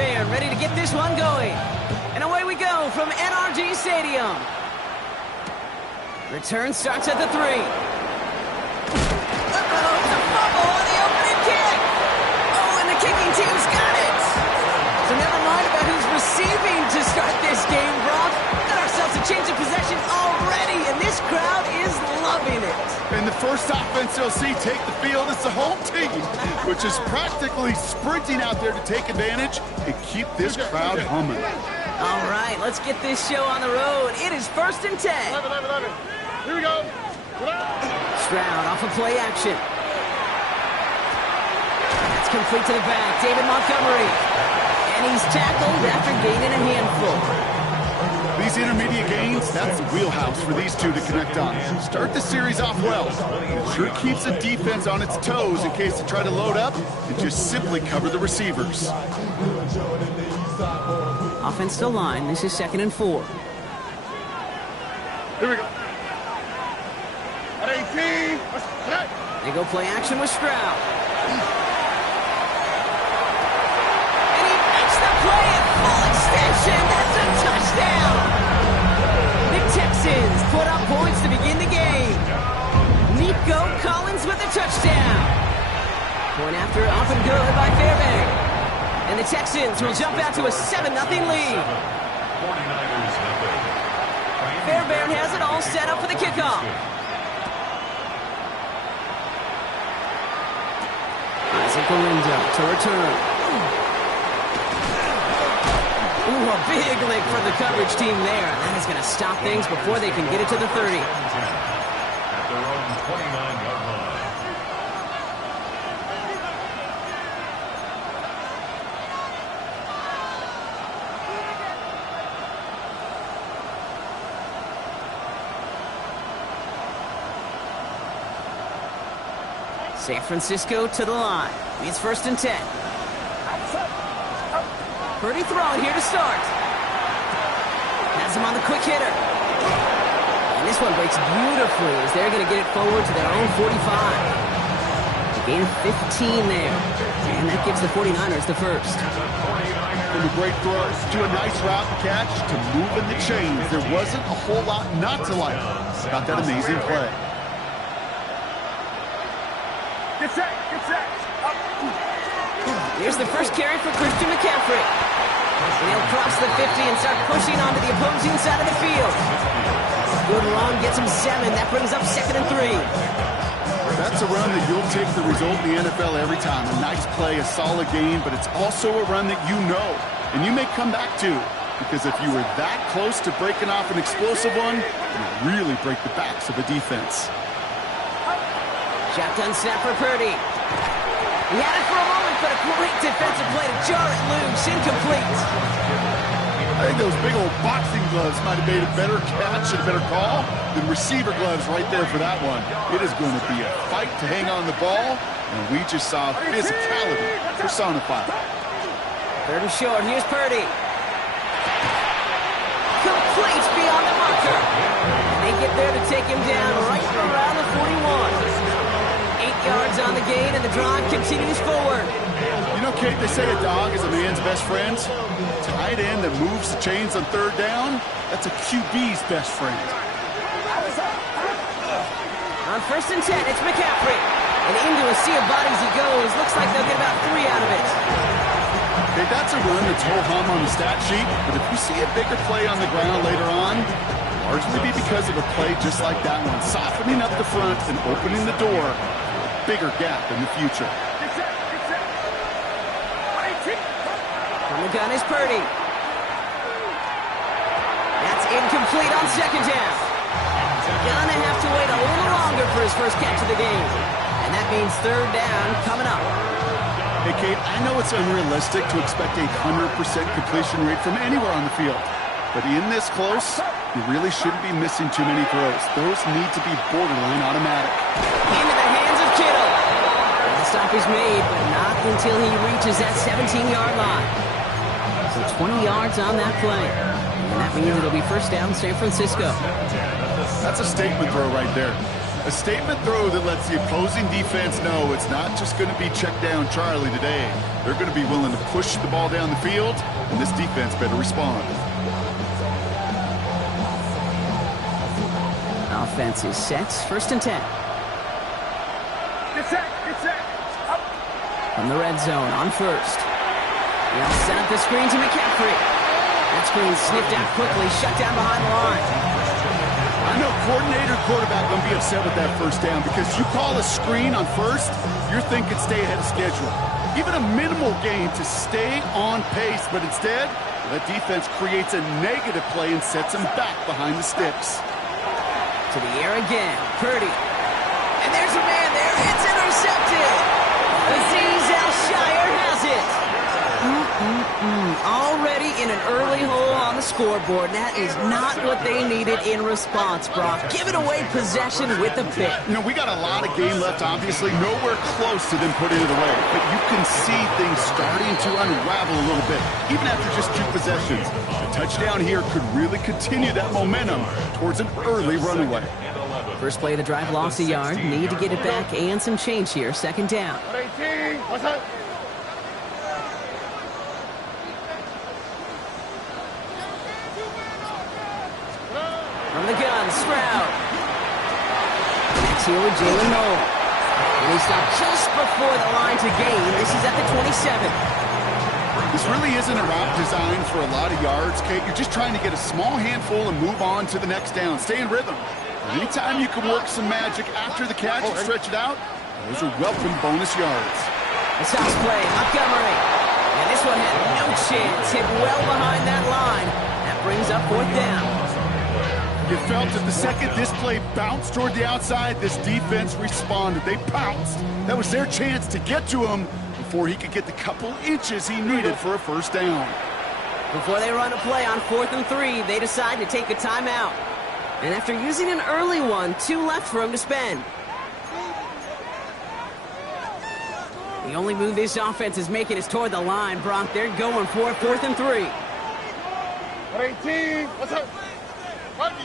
fair, ready to get this one going. And away we go from NRG Stadium. Return starts at the 3. Uh-oh, it's a fumble on the opening kick. Oh, and the kicking team's got it. So never mind about who's receiving to start this game, Brock. Got ourselves a change of possession already, and this crowd is loving it. And the first offense you'll see take the field is the home team, which is practically sprinting out there to take advantage and keep this crowd humming. All right, let's get this show on the road. It is 1st and 10. 11. Here we go. Stroud off of play action. That's complete to the back. David Montgomery. And he's tackled after gaining a handful. These intermediate gains, that's the wheelhouse for these two to connect on. Start the series off well. It sure keeps the defense on its toes in case they try to load up and just simply cover the receivers. Offense to line. This is 2nd and 4. Here we go. At 18. They go play action with Stroud. And he makes the play at full extension. That's a touchdown. The Texans put up points to begin the game. Nico Collins with a touchdown. Point after up and good by Fairbanks. And the Texans will jump out to a 7-0 lead. Fairbairn has it all set up for the kickoff. Isaac Galindo to return. Ooh, a big lick for the coverage team there. That is going to stop things before they can get it to the 30. At their own 29-yard line. San Francisco to the line. It's 1st and 10. Purdy throwing here to start. Has him on the quick hitter. And this one breaks beautifully as they're going to get it forward to their own 45. A gain of 15 there. And that gives the 49ers the first. From a great throw to a nice route catch to moving the chains. There wasn't a whole lot not to like about that amazing play. Get set. Up. Here's the first carry for Christian McCaffrey. And he'll cross the 50 and start pushing onto the opposing side of the field. Good run, gets him 7. That brings up 2nd and 3. That's a run that you'll take the result in the NFL every time. A nice play, a solid game, but it's also a run that you know and you may come back to. Because if you were that close to breaking off an explosive one, you really break the backs of the defense. Shotgun snap for Purdy. He had it for a moment, but a great defensive play to jar it loose. Incomplete. I think those big old boxing gloves might have made a better catch and a better call than receiver gloves right there for that one. It is going to be a fight to hang on the ball, and we just saw physicality personified. 3rd and short. Here's Purdy. Complete beyond the marker. And they get there to take him down right around the 41. 8 yards on the gain, and the drive continues forward. You know, Kate, they say a dog is a man's best friend. Tight end that moves the chains on 3rd down, that's a QB's best friend. On 1st and 10, it's McCaffrey. And into a sea of bodies he goes. Looks like they'll get about 3 out of it. Okay, that's a run that's ho-hum on the stat sheet, but if you see a bigger play on the ground later on, largely be because of a play just like that one, softening up the front and opening the door, bigger gap in the future. From the gun is Purdy. That's incomplete on 2nd down. Gonna have to wait a little longer for his first catch of the game. And that means 3rd down coming up. Hey, Kate, I know it's unrealistic to expect a 100% completion rate from anywhere on the field. But in this close, you really shouldn't be missing too many throws. Those need to be borderline automatic. Into the hands of Kittle. The stop is made, but not until he reaches that 17-yard line. So 20 yards on that play. And that means it'll be 1st down San Francisco. That's a statement throw right there. A statement throw that lets the opposing defense know it's not just going to be check down Charlie today. They're going to be willing to push the ball down the field, and this defense better respond. Offense is set. 1st and 10. Get set, get set. Up. From the red zone on 1st. He'll set up the screen to McCaffrey. That screen sniffed out quickly, shut down behind the line. I know coordinator, quarterback going to be upset with that 1st down because you call a screen on 1st, you're thinking stay ahead of schedule. Even a minimal gain to stay on pace, but instead, that defense creates a negative play and sets them back behind the sticks. To the air again, Purdy. And there's a man there. It's intercepted. Azeez Al-Shire has it. Already in an early hole on the scoreboard. That is not what they needed in response, Brock. Giving away possession with a pick. You know, we got a lot of game left, obviously. Nowhere close to them putting it away. But you can see things starting to unravel a little bit, even after just 2 possessions. A touchdown here could really continue that momentum towards an early runaway. First play of the drive lost a yard. Need to get it back and some change here. 2nd down. 18. What's up? From the gun, Stroud. Next here with Jalen Noel. And he stopped just before the line to gain. This is at the 27. This really isn't a route designed for a lot of yards, Kate. You're just trying to get a small handful and move on to the next down. Stay in rhythm. Anytime you can work some magic after the catch and stretch it out, those are welcome bonus yards. The Sox play, Montgomery. And this one had no chance. Hit well behind that line. That brings up 4th down. You felt that the second this play bounced toward the outside, this defense responded. They pounced. That was their chance to get to him before he could get the couple inches he needed for a 1st down. Before they run a play on 4th and 3, they decide to take a timeout. And after using an early one, 2 left for him to spend. The only move this offense is making is toward the line, Brock. They're going for it, 4th and 3. 18. What's up? Buggy.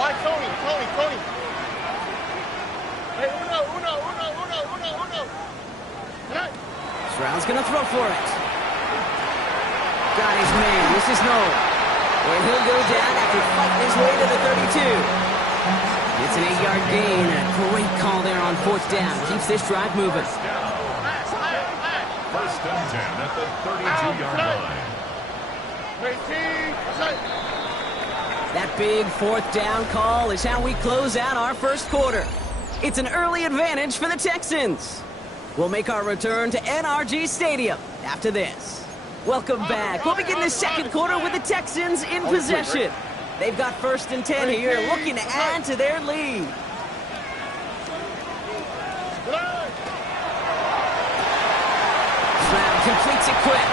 Why Tony? Hey, uno. Stroud's gonna throw for it. Got his man. This is Noel. And he'll go down after fighting his way to the 32. It's an 8-yard gain. A great call there on 4th down. Keeps this drive moving. 1st and 10 at the 32-yard line. That big 4th down call is how we close out our 1st quarter. It's an early advantage for the Texans. We'll make our return to NRG Stadium after this. Welcome back. We'll begin the 2nd quarter with the Texans in possession. They've got 1st and 10 here, looking to add to their lead. Stroud completes it quick.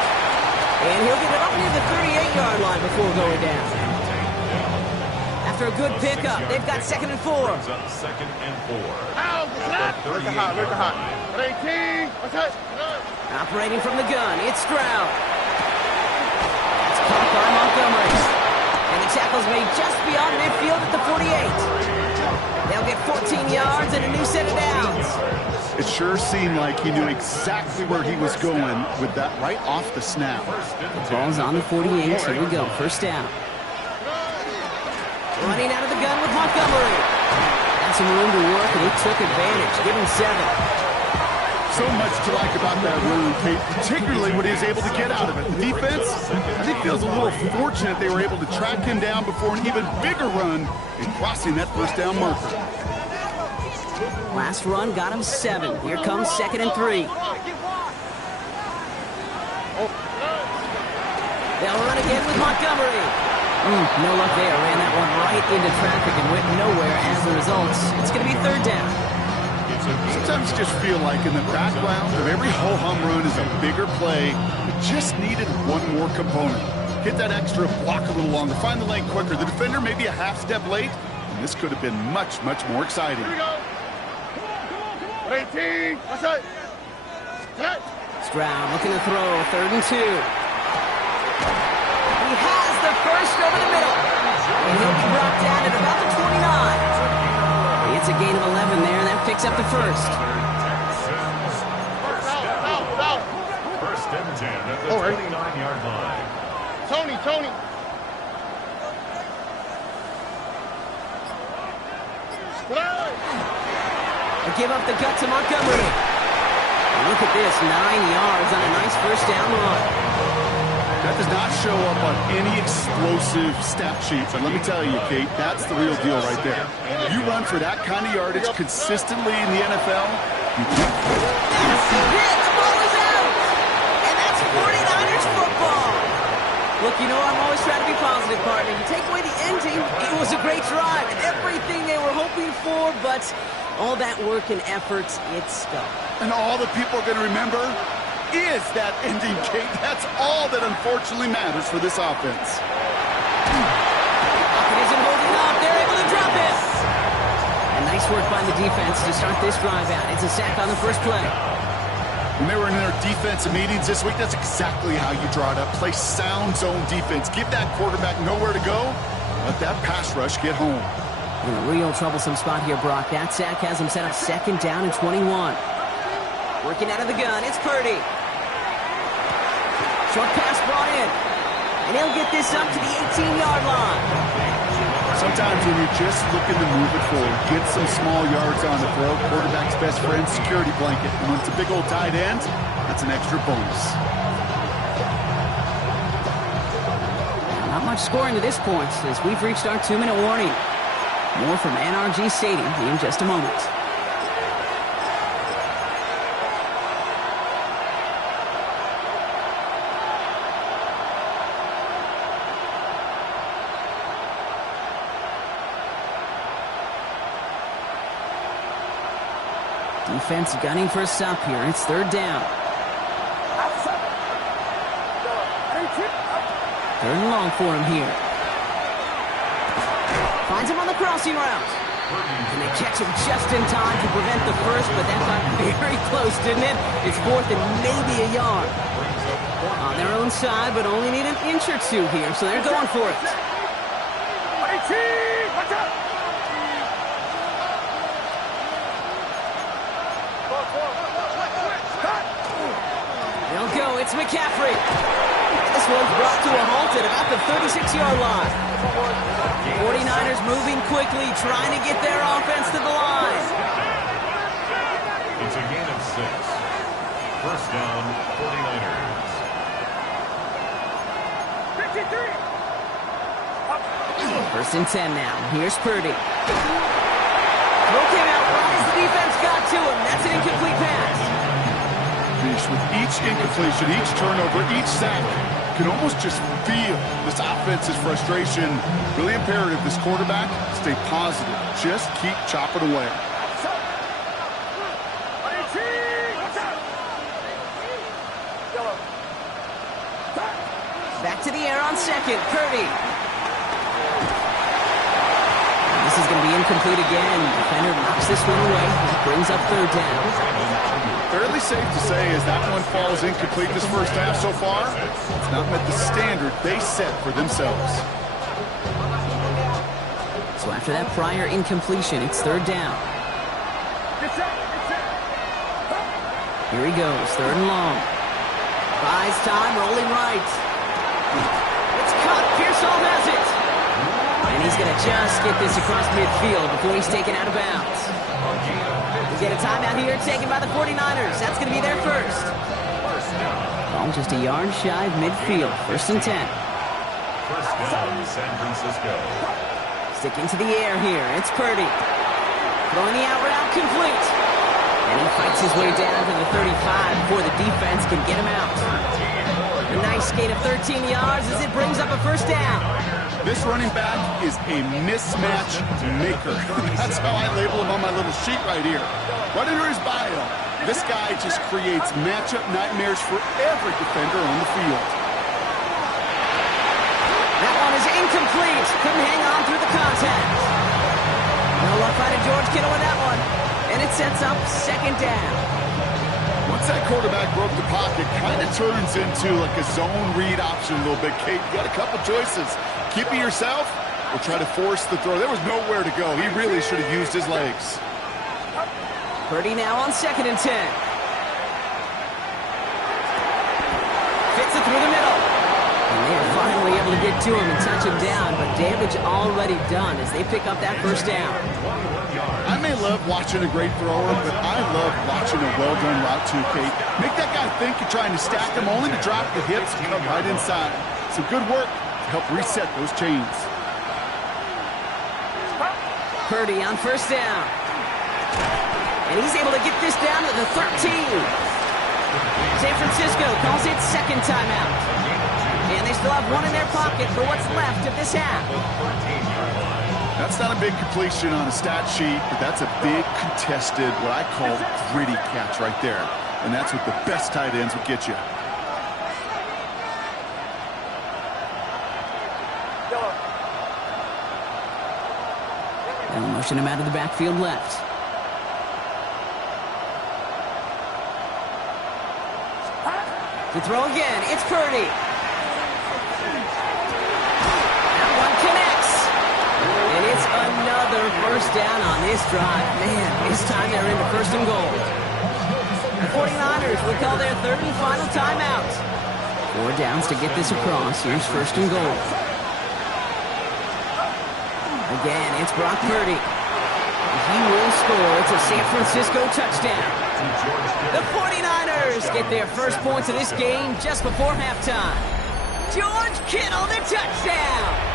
And he'll get it up near the 38-yard line before going down. After a good pickup, they've got 2nd and 4. 2nd and 4. Look hot. 18. What's up? Operating from the gun, it's Stroud. It's caught by Montgomery. And the tackle's made just beyond midfield at the 48. They'll get 14 yards and a new set of downs. It sure seemed like he knew exactly where he was going with that right off the snap. The ball's on the 48. Here we go. 1st down. Running out of the gun with Montgomery. Had some room to work, and he took advantage. Give him 7. So much to like about that run, Kate, particularly what he was able to get out of it. The defense, I think, feels a little fortunate they were able to track him down before an even bigger run in crossing that 1st down marker. Last run got him 7. Here comes 2nd and 3. They'll run again with Montgomery. No luck there. Ran that one right into traffic and went nowhere as a result. It's going to be 3rd down. Sometimes you just feel like in the background of every ho-hum run is a bigger play that just needed one more component. Hit that extra block a little longer, find the lane quicker. The defender maybe a half step late, and this could have been much, much more exciting. Here we go. 18. What's up? Stroud looking to throw. 3rd and 2. He has the first over the middle. And he'll be brought down at about the 29. It's a gain of 11 there, and that picks up the first. First and 10 at the 29-yard line. Tony. They give up the gut to Montgomery. And look at this, 9 yards on a nice first down run. That does not show up on any explosive stat sheet, but let me tell you, Kate, that's the real deal right there. You run for that kind of yardage consistently in the NFL, you can't quit. That's a hit, the ball is out! And that's 49ers football! Look, you know I'm always trying to be positive, partner. You take away the ending, it was a great drive, everything they were hoping for, but all that work and effort, it stuck. And all that people are going to remember is that ending, Kate. That's all that unfortunately matters for this offense. It isn't holding up. They're able to drop it. And nice work by the defense to start this drive out. It's a sack on the first play. When they were in their defensive meetings this week, that's exactly how you draw it up. Play sound zone defense. Give that quarterback nowhere to go. Let that pass rush get home. In a real troublesome spot here, Brock. That sack has him set up second down and 21. Working out of the gun, it's Purdy. Short pass brought in. And he'll get this up to the 18-yard line. Sometimes when you're just looking to move it forward, get some small yards on the throw, quarterback's best friend, security blanket. And when it's a big old tight end, that's an extra bonus. Not much scoring to this point as we've reached our 2-minute warning. More from NRG Stadium in just a moment. Defense gunning for a stop here. It's third down. Third and long for him here. Finds him on the crossing route. And they catch him just in time to prevent the first, but that got very close, didn't it? It's fourth and maybe a yard. On their own side, but only need an inch or two here, so they're going for it. They'll go. It's McCaffrey. This one's brought to a halt at about the 36-yard line. 49ers moving quickly, trying to get their offense to the line. It's a gain of 6. First down, 49ers. 53. First and 10 now. Here's Purdy. Throw came out right as the defense got to him. That's an incomplete pass. With each incompletion, each turnover, each sack, you can almost just feel this offense's frustration. Really imperative, this quarterback, stay positive. Just keep chopping away. Back to the air on second. Purdy. This is going to be incomplete again. Defender knocks this one away. That brings up third down. Fairly safe to say as that one falls incomplete this first half so far, it's not met the standard they set for themselves. So after that prior incompletion, it's third down. Here he goes, third and long. Buys time, rolling right. It's caught, Pearsall has it. And he's going to just get this across midfield before he's taken out of bounds. We get a timeout here taken by the 49ers. That's going to be their first. Ball just a yard shy of midfield. First and 10. First down, San Francisco. Sticking to the air here. It's Purdy. Throwing the out route complete. And he fights his way down to the 35 before the defense can get him out. A nice gain of 13 yards as it brings up a first down. This running back is a mismatch maker. That's how I label him on my little sheet right here. Right under his bio, this guy just creates matchup nightmares for every defender on the field. That one is incomplete. Couldn't hang on through the contact. No luck finding George Kittle with that one. And it sets up second down. Once that quarterback broke the pocket, kind of turns into like a zone read option a little bit, Kate. You got a couple choices. Keep it yourself will try to force the throw. There was nowhere to go. He really should have used his legs. Purdy now on 2nd and 10. Fits it through the middle. And they are finally able to get to him and touch him down, but damage already done as they pick up that first down. I may love watching a great thrower, but I love watching a well-done route too, Kate. Make that guy think you're trying to stack him only to drop the hips and come right inside. Some good work to help reset those chains. Purdy on 1st down. And he's able to get this down to the 13. San Francisco calls it 2nd timeout. And they still have one in their pocket for what's left of this half. That's not a big completion on a stat sheet, but that's a big contested, what I call gritty catch right there. And that's what the best tight ends will get you. They'll motion him out of the backfield left. To throw again, it's Purdy. That one connects. And it's another first down on this drive. Man, this time they're into 1st and goal. The 49ers will call their 3rd and final timeout. 4 downs to get this across. Here's 1st and goal. Again, it's Brock Purdy. He will score. It's a San Francisco touchdown. The 49ers get their first points of this game just before halftime. George Kittle, the touchdown!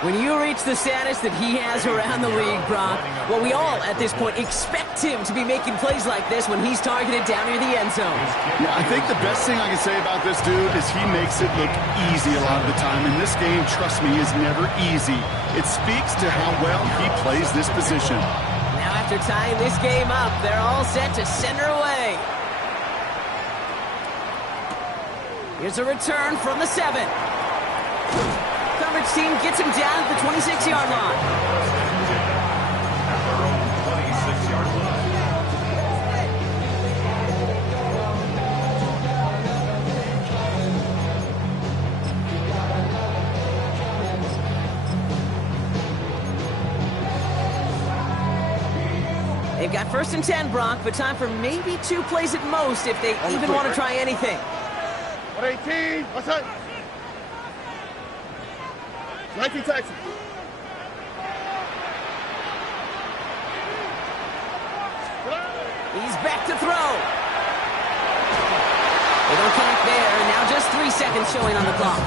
When you reach the status that he has around the league, Brock, well, we all, at this point, expect him to be making plays like this when he's targeted down near the end zone. Yeah, I think the best thing I can say about this dude is he makes it look easy a lot of the time. And this game, trust me, is never easy. It speaks to how well he plays this position. Now, after tying this game up, they're all set to send her away. Here's a return from the 7. Coverage team gets him down at the 26-yard line. They've got 1st and 10, Brock, but time for maybe 2 plays at most if they even want to try anything. 118, what's up? 19 Texas. He's back to throw. They don't connect there, and now just 3 seconds showing on the clock.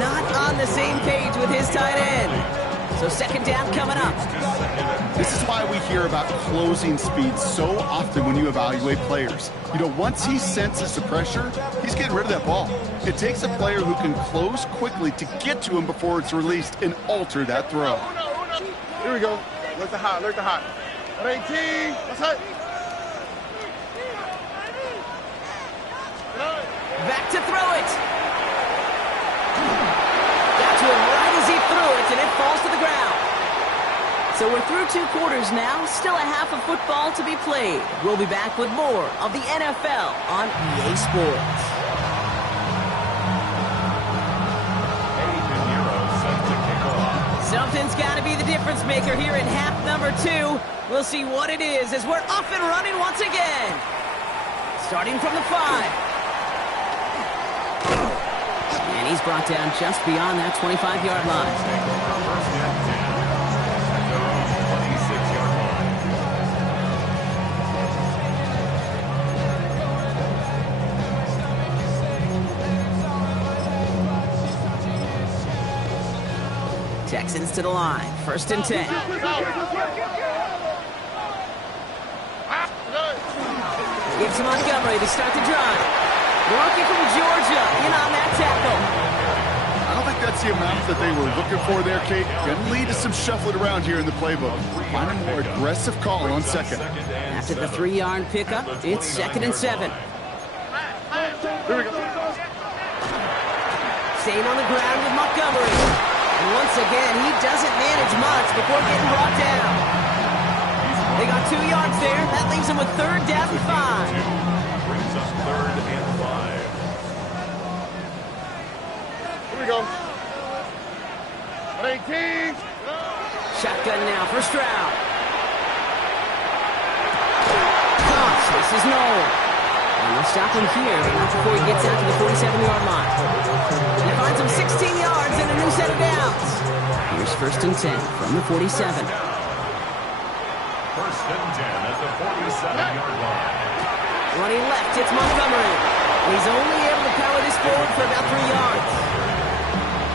Not on the same page with his tight end. So 2nd down coming up. This is why we hear about closing speed so often when you evaluate players. You know, once he senses the pressure, he's getting rid of that ball. It takes a player who can close quickly to get to him before it's released and alter that throw. Here we go. Alert the hot, alert the hot. 118, what's up? Back to throw it. Got to him right as he threw it, and it falls to the ground. So we're through 2 quarters now, still a half of football to be played. We'll be back with more of the NFL on EA Sports. Something's got to be the difference maker here in half number 2. We'll see what it is as we're off and running once again. Starting from the 5. And he's brought down just beyond that 25-yard line. Texans to the line. 1st and 10. Gives to Montgomery to start the drive. Rookie from Georgia in on that tackle. I don't think that's the amount that they were looking for there, Kate. Going to lead to some shuffling around here in the playbook. Find a more aggressive call on 2nd. After the 3-yard pickup, it's 2nd and 7. Here we go. Staying on the ground with Montgomery. And once again, he doesn't manage much before getting brought down. They got 2 yards there. That leaves them with 3rd down and 5. Brings up 3rd and 5. Here we go. 18. Shotgun now for Stroud. Cross, this is Noel. And they'll stop him here, but not before he gets out to the 47-yard line. And he finds him 16 yards and a new set of downs. Here's 1st and 10 from the 47. 1st and 10 at the 47-yard line. Running left, it's Montgomery. And he's only able to power this forward for about 3 yards.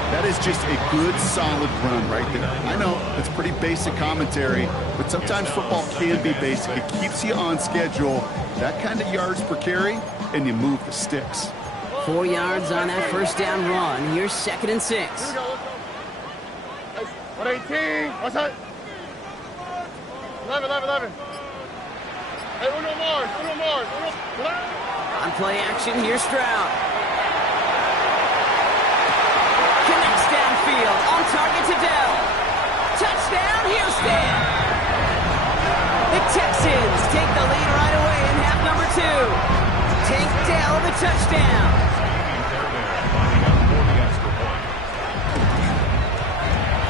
That is just a good, solid run right there. I know it's pretty basic commentary, but sometimes football can be basic. It keeps you on schedule. That kind of yards per carry, and you move the sticks. 4 yards on that 1st down run. Here's 2nd and 6. Here we go. 118. What's that? 11. Hey, Uno Mars. On play action, here's Stroud. Connects downfield, on target to Dell. Touchdown, Houston! The Texans take the lead right away in half number 2. Tank Dell, the touchdown.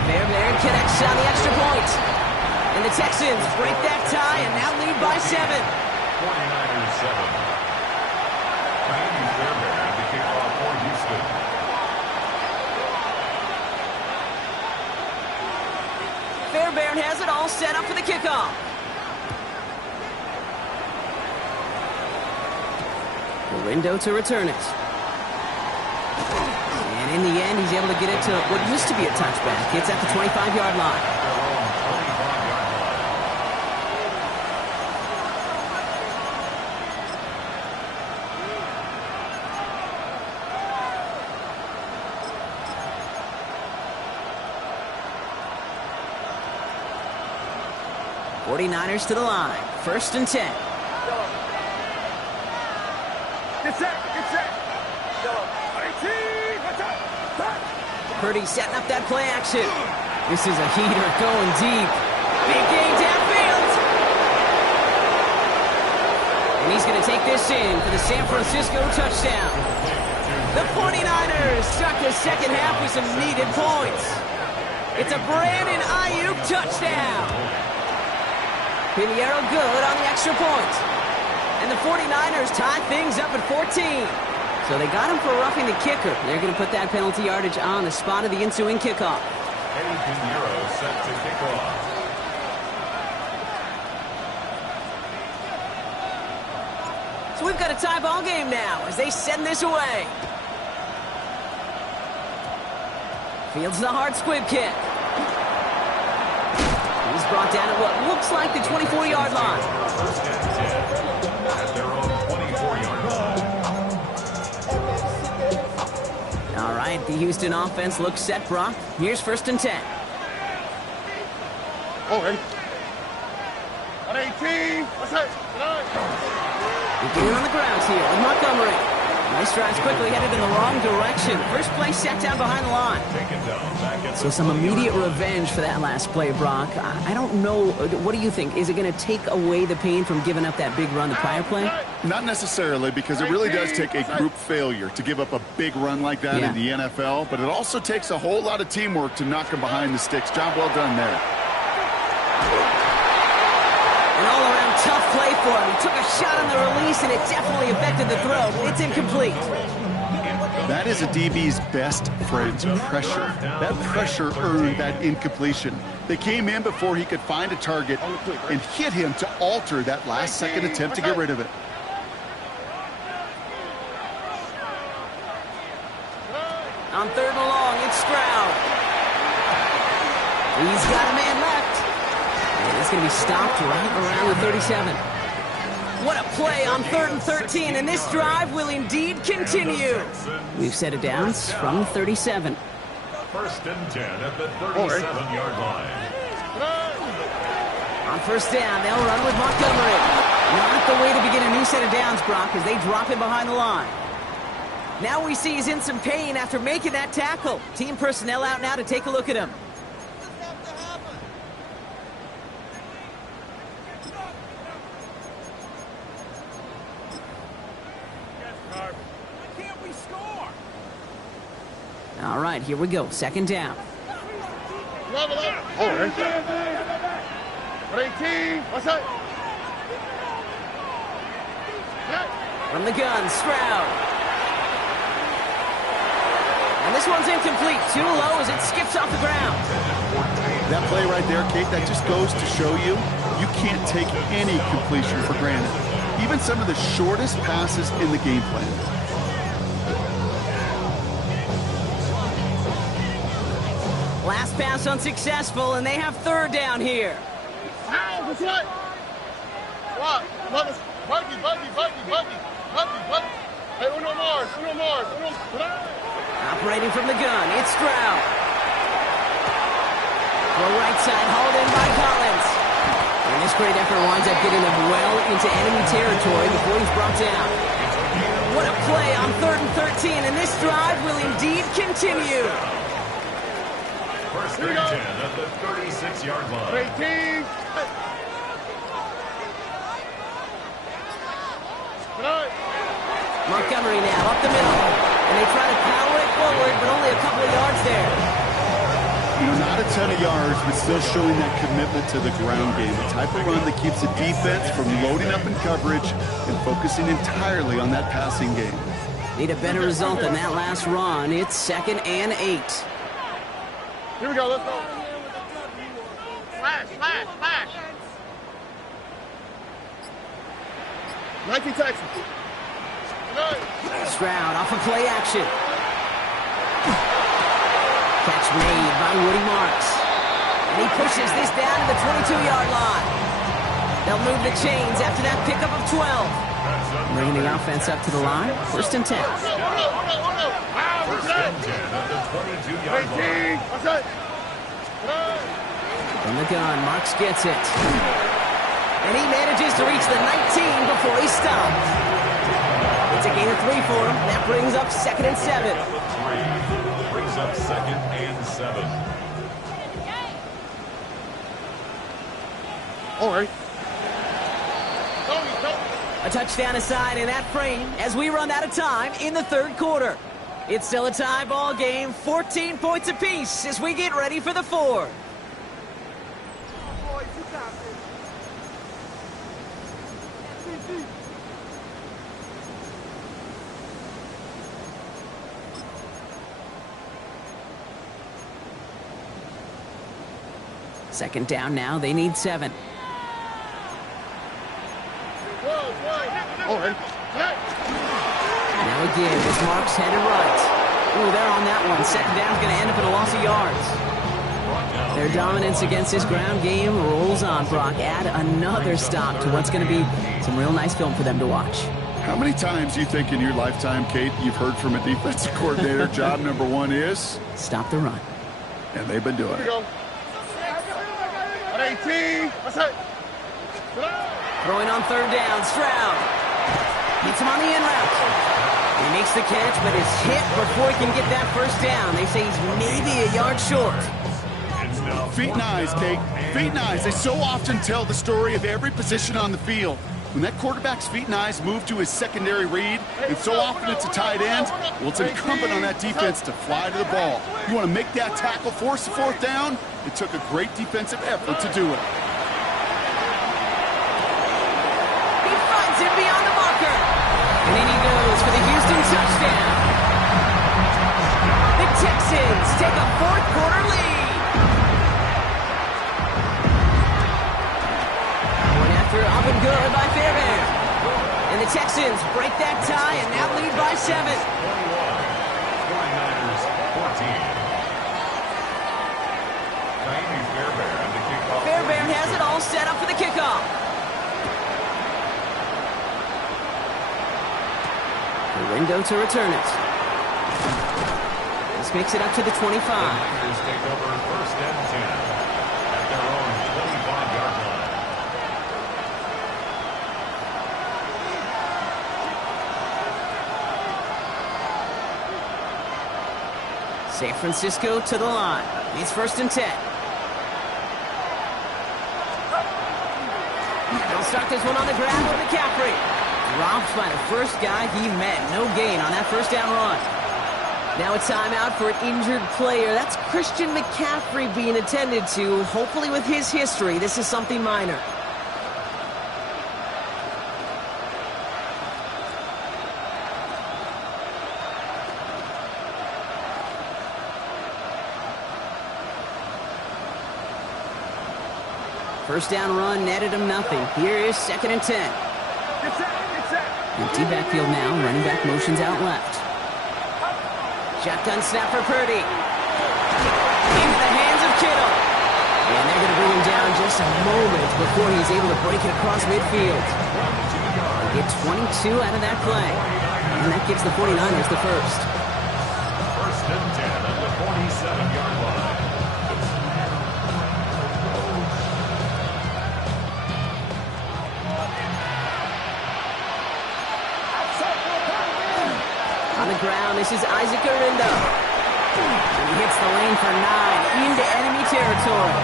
Fairbairn connects on the extra point. And the Texans break that tie and now lead by 7. 49ers 7. Miami Fairbairn to kick off for Houston. Fairbairn has it all set up for the kickoff. Window to return it. And in the end, he's able to get it to what used to be a touchback. It's at the 25-yard line. 49ers to the line. 1st and 10. Get set. Purdy setting up that play action. This is a heater going deep. Big gain downfield. And he's going to take this in for the San Francisco touchdown. The 49ers start the second half with some needed points. It's a Brandon Ayuk touchdown. Pinheiro good on the extra point. And the 49ers tie things up at 14. So they got him for roughing the kicker. They're going to put that penalty yardage on the spot of the ensuing kickoff. Eddie Pinheiro set to kick off. So we've got a tie ball game now as they send this away. Fields the hard squib kick. He's brought down at what looks like the 24-yard line. 1st and 10 at their own 24-yard line. All right, the Houston offense looks set, Brock. Here's 1st and 10. Oh, hey. 118. What's that? Beginning on the grounds here with Montgomery. Nice drives quickly headed in the wrong direction. First play set down behind the line. So some immediate revenge for that last play, Brock. I don't know. What do you think? Is it going to take away the pain from giving up that big run the prior play? Not necessarily, because it really does take a group failure to give up a big run like that in the NFL, but it also takes a whole lot of teamwork to knock him behind the sticks. Job well done there. An all-around tough play for him. He took a shot on the release, and it definitely affected the throw. It's incomplete. That is a DB's best friend, pressure. That pressure earned that incompletion. They came in before he could find a target and hit him to alter that last-second attempt to get rid of it. On 3rd and long, it's Stroud. He's got a man left. And he's going to be stopped right around the 37. What a play on 3rd and 13, and this drive will indeed continue. We've set it down from 37. 1st and 10 at the 37-yard line. On 1st down, they'll run with Montgomery. Not the way to begin a new set of downs, Brock, as they drop him behind the line. Now we see he's in some pain after making that tackle. Team personnel out now to take a look at him. All right, here we go. 2nd down. Level up. Oh, right. 18. What's that? From the gun, Stroud. And this one's incomplete. Too low as it skips off the ground. That play right there, Kate, that just goes to show you, you can't take any completion for granted. Even some of the shortest passes in the game plan. Last pass unsuccessful, and they have third down here. Ow, what's that? What? Buggy. Hey, Uno Mars. Operating from the gun, it's Stroud. Throw right side, hauled in by Collins. And this great effort winds up getting him well into enemy territory before he's brought down. What a play on 3rd and 13, and this drive will indeed continue. First and 10 at the 36-yard line. 18. Montgomery now up the middle. And they try to power it forward, but only a couple of yards there. You know, not a ton of yards, but still showing that commitment to the ground game. The type of run that keeps the defense from loading up in coverage and focusing entirely on that passing game. Need a better result than that last run. It's 2nd and 8. Here we go, let's go. Flash. 19 Texans. Stroud off of play action. Catch made by Woody Marks. And he pushes this down to the 22-yard line. They'll move the chains after that pickup of 12. Bringing the offense up to the line. 1st and 10. First and 10 at the 22-yard line. What's that? From the gun, Marks gets it. And he manages to reach the 19 before he stopped. It's a gain of 3 for him. That brings up 2nd and 7. Brings up 2nd and 7. All right. A touchdown aside in that frame as we run out of time in the 3rd quarter. It's still a tie ball game, 14 points apiece as we get ready for the 4th. Second down now, they need 7. All right. Now again, with Marks headed right. Ooh, they're on that one. 2nd down's going to end up in a loss of yards. Their dominance against this ground game rolls on, Brock. Add another stop to what's going to be some real nice film for them to watch. How many times do you think in your lifetime, Kate, you've heard from a defensive coordinator, job number 1 is? Stop the run. And they've been doing it. 18. What's that? Throwing on 3rd down, Stroud. Hits him on the in route. He makes the catch, but is hit before he can get that 1st down. They say he's maybe a yard short. Feet and eyes, Kate. Feet and eyes. They so often tell the story of every position on the field. When that quarterback's feet and eyes move to his secondary read, and so often it's a tight end, well, it's incumbent on that defense to fly to the ball. You want to make that tackle, force the 4th down? It took a great defensive effort to do it. He finds him beyond the marker. And in he goes for the Houston touchdown. The Texans take a 4th quarter lead. One after up and good by Fairbairn. And the Texans break that tie and now lead by 7. 49ers 14. Fairbairn has it all set up for the kickoff. Ringo to return it. This makes it up to the 25. The Niners take over 1st and 10 at their own 25-yard line. San Francisco to the line. It's 1st and 10. They'll start this one on the ground with McCaffrey. Dropped by the first guy he met. No gain on that 1st down run. Now a timeout for an injured player. That's Christian McCaffrey being attended to. Hopefully with his history, this is something minor. First down run netted him nothing. Here is 2nd and 10. Empty backfield now. Running back motions out left. Shotgun snap for Purdy. Into the hands of Kittle. And they're going to bring him down just a moment before he's able to break it across midfield. They get 22 out of that play. And that gives the 49ers the first. First and 10 at the 47-yard line. On the ground, this is Isaac Arindo. And he hits the lane for 9 into enemy territory.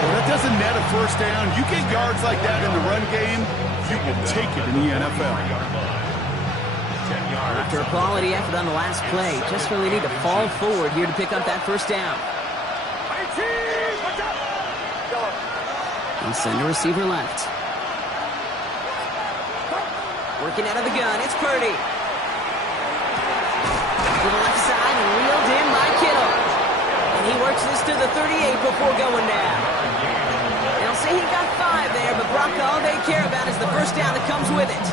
Well, that doesn't net a first down. You get yards like that in the run game, you will take it in the NFL. After a quality effort on the last play, just really need to fall forward here to pick up that first down. And send a receiver left. Working out of the gun, it's Purdy. To the left side and reeled in by Kittle. And he works this to the 38 before going down. They'll say he got 5 there, but Brock, all they care about is the first down that comes with it.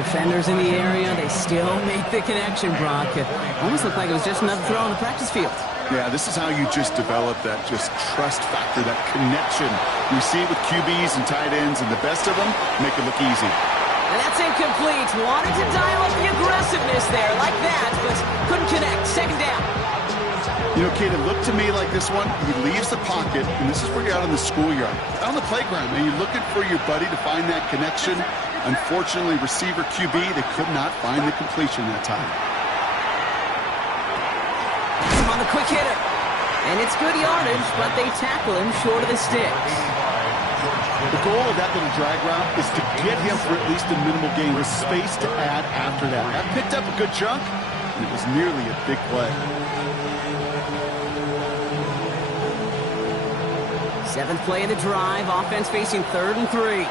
Defenders in the area, they still make the connection, Brock. It almost looked like it was just another throw on the practice field. Yeah, this is how you just develop that just trust factor, that connection. You see it with QBs and tight ends, and the best of them make it look easy. And that's incomplete. Wanted to dial up the aggressiveness there like that, but couldn't connect. 2nd down. You know, Kate, it looked to me like this one, he leaves the pocket, and this is where you're out on the schoolyard, out on the playground, and you're looking for your buddy to find that connection. Unfortunately, receiver QB, they could not find the completion that time. On the quick hitter. And it's good yardage, but they tackle him short of the sticks. The goal of that little drag route is to get him for at least a minimal gain with space to add after that. That picked up a good chunk, and it was nearly a big play. 7th play of the drive. Offense facing 3rd and 3.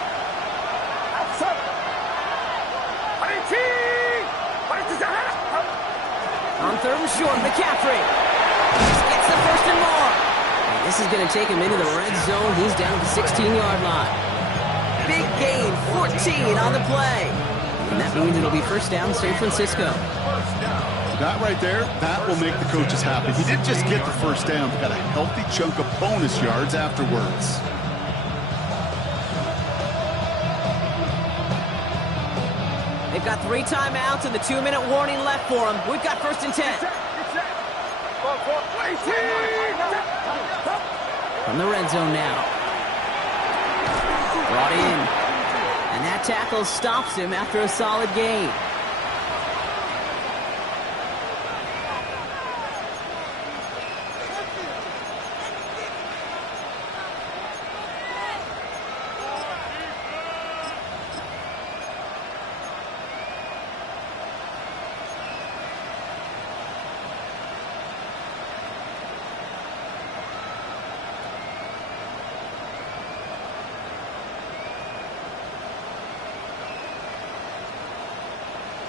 On 3rd and short, McCaffrey. Just gets the first and more. And this is going to take him into the red zone. He's down at the 16-yard line. Big gain, 14 on the play. And that means it'll be first down San Francisco. That right there, that will make the coaches happy. He didn't just get the first down, but got a healthy chunk of bonus yards afterwards. They've got 3 timeouts and the 2-minute warning left for them. We've got 1st and 10. From the red zone now. Brought in. And that tackle stops him after a solid gain.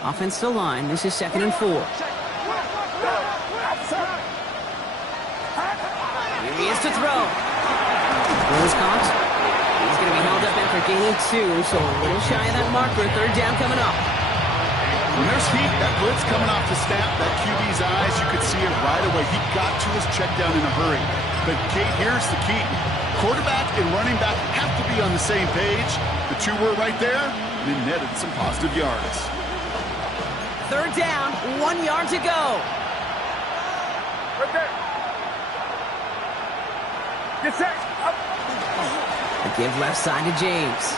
Offense to line. This is 2nd and 4. Here he is to throw. Throws caught. He's going to be held up after gaining 2, so a little shy of that marker. 3rd down coming up. When there's heat, that blitz coming off the snap, that QB's eyes, you could see it right away. He got to his check down in a hurry. But, Kate, here's the key. Quarterback and running back have to be on the same page. The 2 were right there, and it netted some positive yards. 3rd down, 1 yard to go. Right there. Get set. Up. A give left side to James.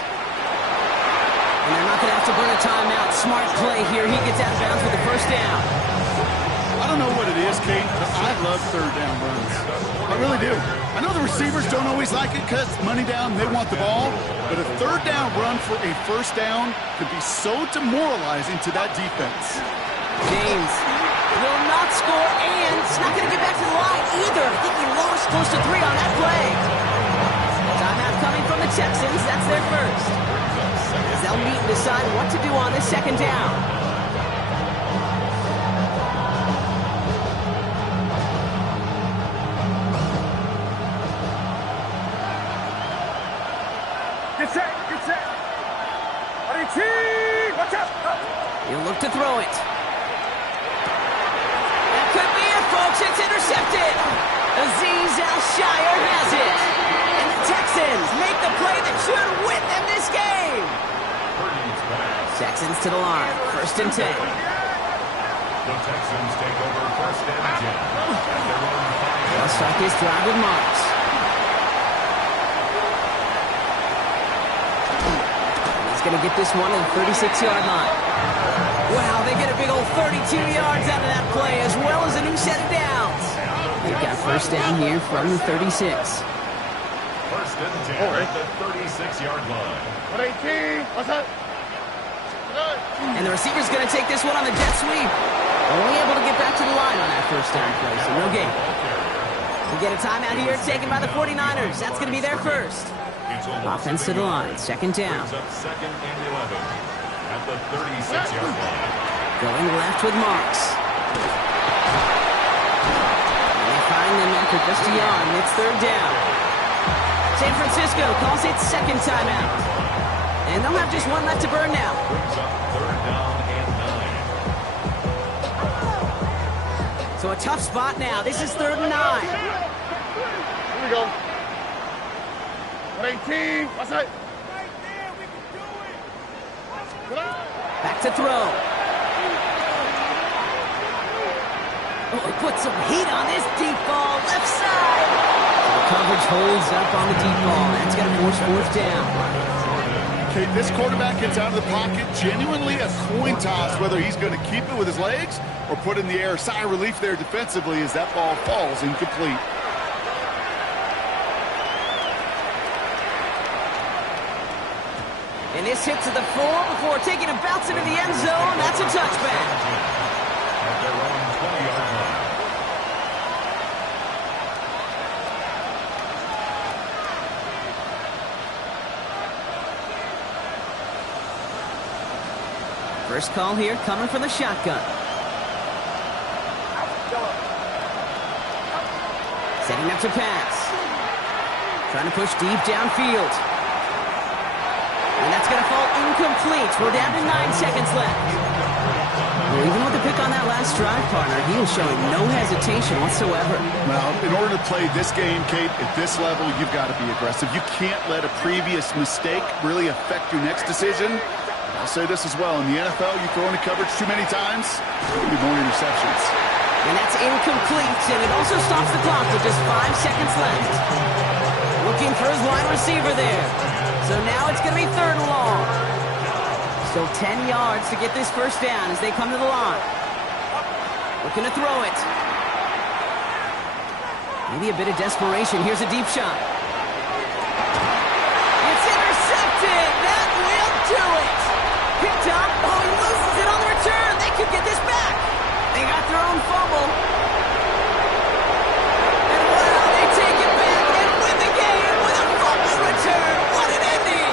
And they're not going to have to burn a timeout. Smart play here. He gets out of bounds with the first down. I don't know what it is, Kate, but I love 3rd down runs. I really do. I know the receivers don't always like it because money down, they want the ball. But a 3rd down run for a first down could be so demoralizing to that defense. James Will not score, and it's not going to get back to the line either. I think he lost close to 3 on that play. Timeout coming from the Texans. That's their first. As they'll meet and decide what to do on this second down. Get set, get set. Watch out. He'll look to throw it. That could be it, folks. It's intercepted. Azeez Al-Shire has it. And the Texans make the play that should win them this game. Texans to the line. 1st and 10. The Texans take over 1st and 10. At their own 5. They'll start this drive with Marks. He's going to get this one at the 36-yard line. Wow, they get a big old 32 yards out of that play, as well as a new set of downs. They've got 1st down here from the 36. 1st and 10 at the 36-yard line. 118. What's up? And the receiver's going to take this one on the jet sweep. Only able to get back to the line on that 1st down play, so no gain. We get a timeout here taken by the 49ers. That's going to be their first. Offense to the line. 2nd down. 2nd and 11 at the 36-yard line. Going left with Marks. And they find them after just a yard, and it's 3rd down. San Francisco calls it 2nd timeout. And they'll have just one left to burn now. Brings up 3rd down and 9. So a tough spot now. This is 3rd and 9. Here we go. 118. What's up? Back to throw. Oh, he put some heat on this deep ball. Left side. The coverage holds up on the deep ball. That's going to force 4th down. Okay, this quarterback gets out of the pocket, genuinely a coin toss whether he's going to keep it with his legs or put in the air. Sigh of relief there defensively as that ball falls incomplete. And this hits to the floor before taking a bounce into the end zone. That's a touchback. At their own 20-yard line. First call here coming from the shotgun. Setting up to pass. Trying to push deep downfield. And that's going to fall incomplete. We're down to 9 seconds left. Well, even with the pick on that last drive, partner, he is showing no hesitation whatsoever. Well, in order to play this game, Kate, at this level, you've got to be aggressive. You can't let a previous mistake really affect your next decision. I'll say this as well. In the NFL, you throw into coverage too many times, there'll be more interceptions. And that's incomplete, and it also stops the clock with just 5 seconds left. Looking for his wide receiver there. So now it's going to be 3rd and long. Still 10 yards to get this 1st down as they come to the line. Looking to throw it. Maybe a bit of desperation. Here's a deep shot. It's intercepted. That will do it. Picked up. Oh, he loses it on the return. They could get this back. They got their own fumble. And wow, they take it back and win the game with a fumble return. What an ending.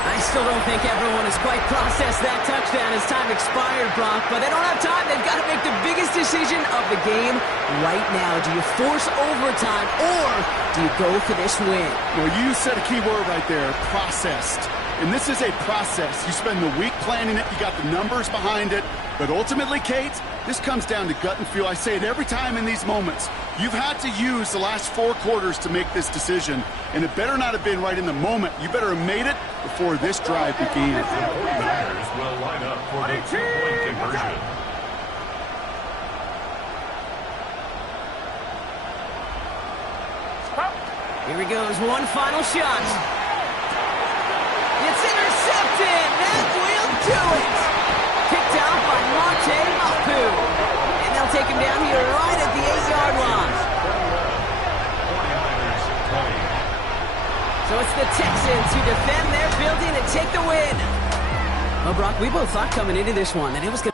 I still don't think everyone has quite processed that touchdown as time expired, Brock, but they don't have time. They've got to make the biggest decision of the game right now. Do you force overtime or do you go for this win? Well, you said a key word right there, processed. And this is a process. You spend the week planning it, you got the numbers behind it, but ultimately, Kate, this comes down to gut and feel. I say it every time in these moments. You've had to use the last 4 quarters to make this decision, and it better not have been right in the moment. You better have made it before this drive began. The 49ers will line up for the 2-point conversion. Here he goes, one final shot. It's intercepted. That will do it. Picked out by Monte Mapu. And they'll take him down here right at the 8-yard line. 49ers 20. So it's the Texans who defend their building and take the win. Well, Brock, we both thought coming into this one that it was going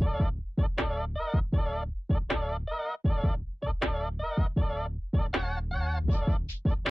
to...